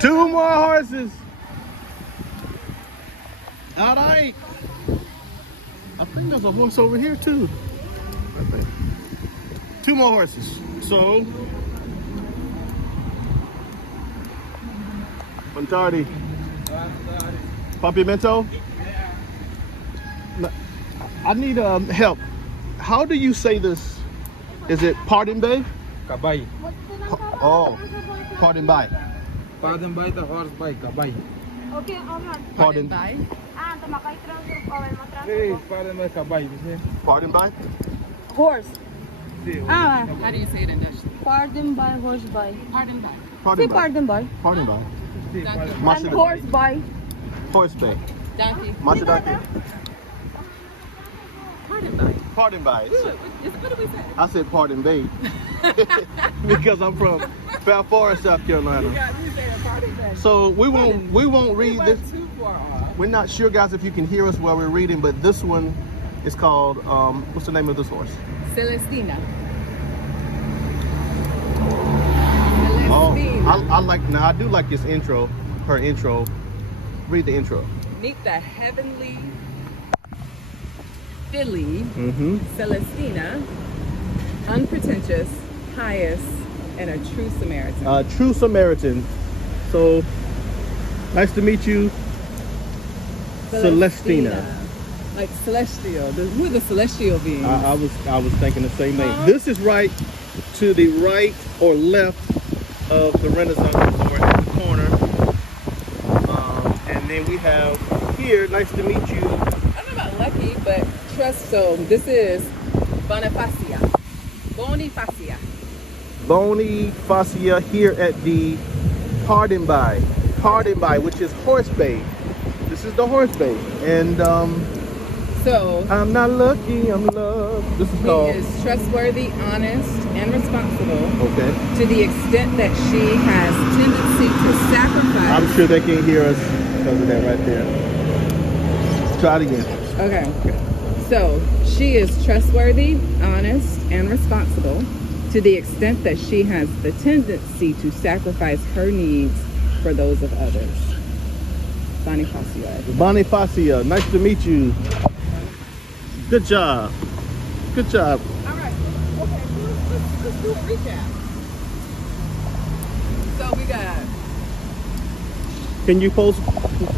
Two more horses. All right. I think there's a horse over here too. I think. Two more horses. So, Montardi. Papiamento? I need help. How do you say this? Is it Paardenbaai? Kabay. Oh, Paardenbaai. Paardenbaai the horse by kabay. Okay, Paardenbaai. tumakay transfer ko, awal mo Hey, transfer ko. Paardenbaai kabay. Paardenbaai. Horse. Ah, How do you say it in Dutch? Paardenbaai, horse by. Paardenbaai. Say Paardenbaai. Paardenbaai. And horse by. Horse bay. Dank je. Matadaki. Paardenbaai. Paardenbaai. What do we say? I said Paardenbaai because I'm from Fair Forest, South Carolina. We say Paardenbaai. So we won't read this. Too far off. We're not sure, guys, if you can hear us while we're reading, but this one is called what's the name of this horse? Celestina. Oh, Celestina. I like. Now I do like this intro. Her intro. Read the intro. Meet the heavenly filly, Mm-hmm. Celestina, unpretentious, pious, and a true Samaritan. True Samaritan. So nice to meet you, Celestina. Like celestial. We're the celestial beings. I was thinking the same thing. This is right to the right or left of the Renaissance Resort at the corner. And then we have here, nice to meet you. I don't know about lucky, but trust. So this is Bonifacia. Bonifacia. Bonifacia here at the Paardenbaai, which is horse bay. This is the horse bay. And So I'm not lucky, I'm loved. This is he called. is trustworthy, honest, and responsible Okay. to the extent that she has tendency to sacrifice. I'm sure they can't hear us because of that right there. Try it again. Okay. So she is trustworthy, honest, and responsible to the extent that she has the tendency to sacrifice her needs for those of others. Bonifacia. Bonifacia, nice to meet you. Good job. Good job. All right. Okay. Let's do a recap. So we got. Can you post